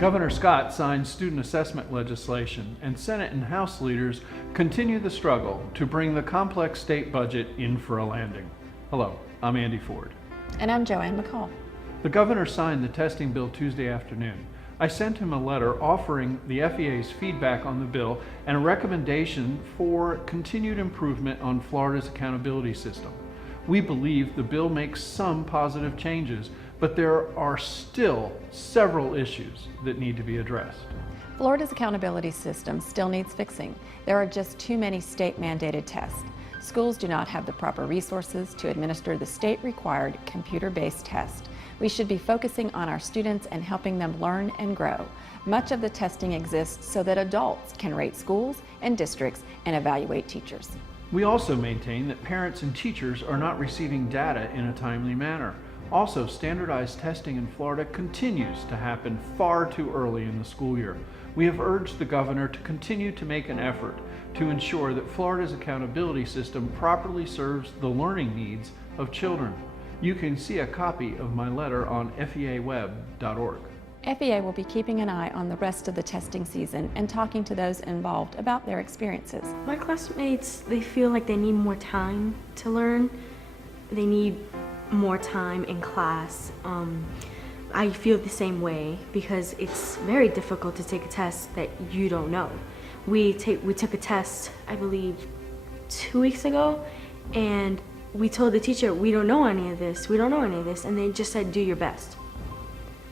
Governor Scott signed student assessment legislation, and Senate and House leaders continue the struggle to bring the complex state budget in for a landing. Hello, I'm Andy Ford. And I'm Joanne McCall. The governor signed the testing bill Tuesday afternoon. I sent him a letter offering the FEA's feedback on the bill and a recommendation for continued improvement on Florida's accountability system. We believe the bill makes some positive changes, but there are still several issues that need to be addressed. Florida's accountability system still needs fixing. There are just too many state-mandated tests. Schools do not have the proper resources to administer the state-required computer-based test. We should be focusing on our students and helping them learn and grow. Much of the testing exists so that adults can rate schools and districts and evaluate teachers. We also maintain that parents and teachers are not receiving data in a timely manner. Also, standardized testing in Florida continues to happen far too early in the school year. We have urged the governor to continue to make an effort to ensure that Florida's accountability system properly serves the learning needs of children. You can see a copy of my letter on feaweb.org. FEA will be keeping an eye on the rest of the testing season and talking to those involved about their experiences. My classmates, they feel like they need more time to learn. They need more time in class. I feel the same way because it's very difficult to take a test that you don't know. We took a test, I believe, 2 weeks ago, and we told the teacher, we don't know any of this, and they just said, do your best.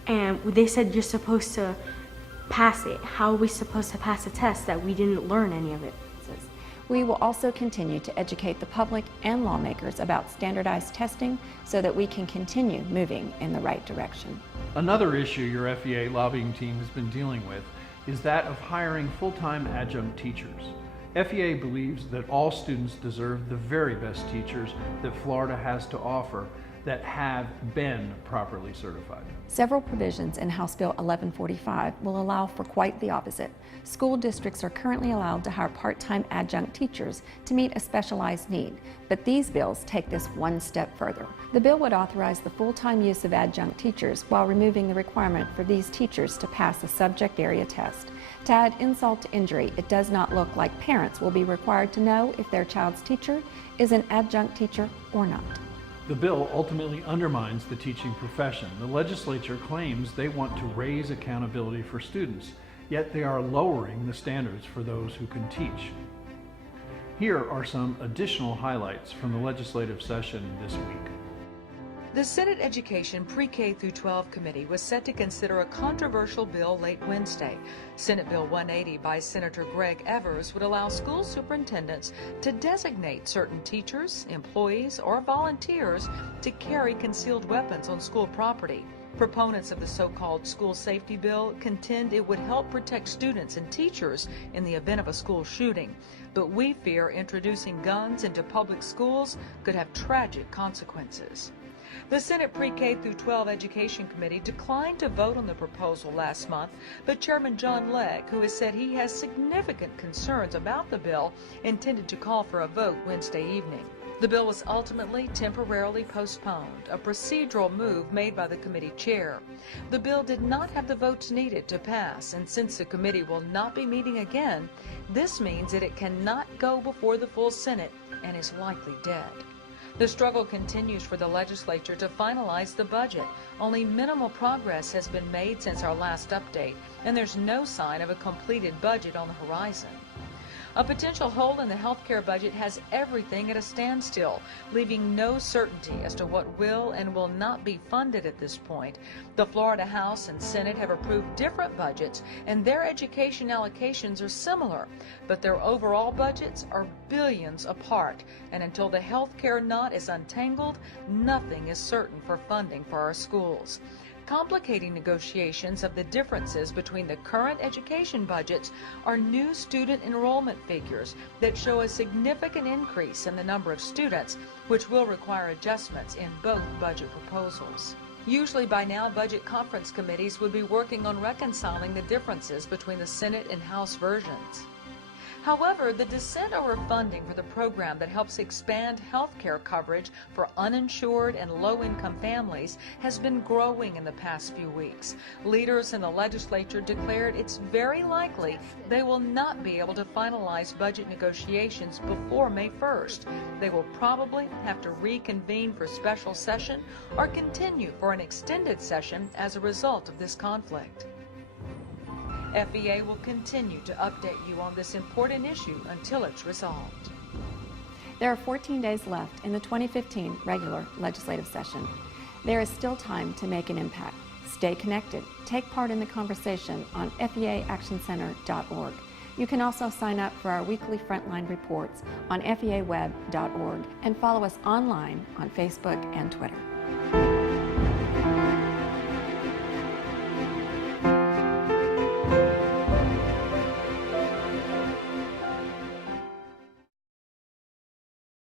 And they said you're supposed to pass it. How are we supposed to pass a test that we didn't learn any of it? We will also continue to educate the public and lawmakers about standardized testing so that we can continue moving in the right direction. Another issue your FEA lobbying team has been dealing with is that of hiring full-time adjunct teachers. FEA believes that all students deserve the very best teachers that Florida has to offer that have been properly certified. Several provisions in House Bill 1145 will allow for quite the opposite. School districts are currently allowed to hire part-time adjunct teachers to meet a specialized need, but these bills take this one step further. The bill would authorize the full-time use of adjunct teachers while removing the requirement for these teachers to pass a subject area test. To add insult to injury, it does not look like parents will be required to know if their child's teacher is an adjunct teacher or not. The bill ultimately undermines the teaching profession. The legislature claims they want to raise accountability for students, yet they are lowering the standards for those who can teach. Here are some additional highlights from the legislative session this week. The Senate Education Pre-K through 12 Committee was set to consider a controversial bill late Wednesday. Senate Bill 180 by Senator Greg Evers would allow school superintendents to designate certain teachers, employees, or volunteers to carry concealed weapons on school property. Proponents of the so-called school safety bill contend it would help protect students and teachers in the event of a school shooting. But we fear introducing guns into public schools could have tragic consequences. The Senate Pre-K through 12 Education Committee declined to vote on the proposal last month, but Chairman John Legg, who has said he has significant concerns about the bill, intended to call for a vote Wednesday evening. The bill was ultimately temporarily postponed, a procedural move made by the committee chair. The bill did not have the votes needed to pass, and since the committee will not be meeting again, this means that it cannot go before the full Senate and is likely dead. The struggle continues for the legislature to finalize the budget. Only minimal progress has been made since our last update, and there's no sign of a completed budget on the horizon. A potential hole in the health care budget has everything at a standstill, leaving no certainty as to what will and will not be funded at this point. The Florida House and Senate have approved different budgets, and their education allocations are similar, but their overall budgets are billions apart, and until the health care knot is untangled, nothing is certain for funding for our schools. Complicating negotiations of the differences between the current education budgets are new student enrollment figures that show a significant increase in the number of students, which will require adjustments in both budget proposals. Usually by now, budget conference committees would be working on reconciling the differences between the Senate and House versions. However, the dissent over funding for the program that helps expand health care coverage for uninsured and low-income families has been growing in the past few weeks. Leaders in the legislature declared it's very likely they will not be able to finalize budget negotiations before May 1st. They will probably have to reconvene for special session or continue for an extended session as a result of this conflict. FEA will continue to update you on this important issue until it's resolved. There are 14 days left in the 2015 regular legislative session. There is still time to make an impact. Stay connected. Take part in the conversation on feaactioncenter.org. You can also sign up for our weekly Frontline reports on feaweb.org and follow us online on Facebook and Twitter.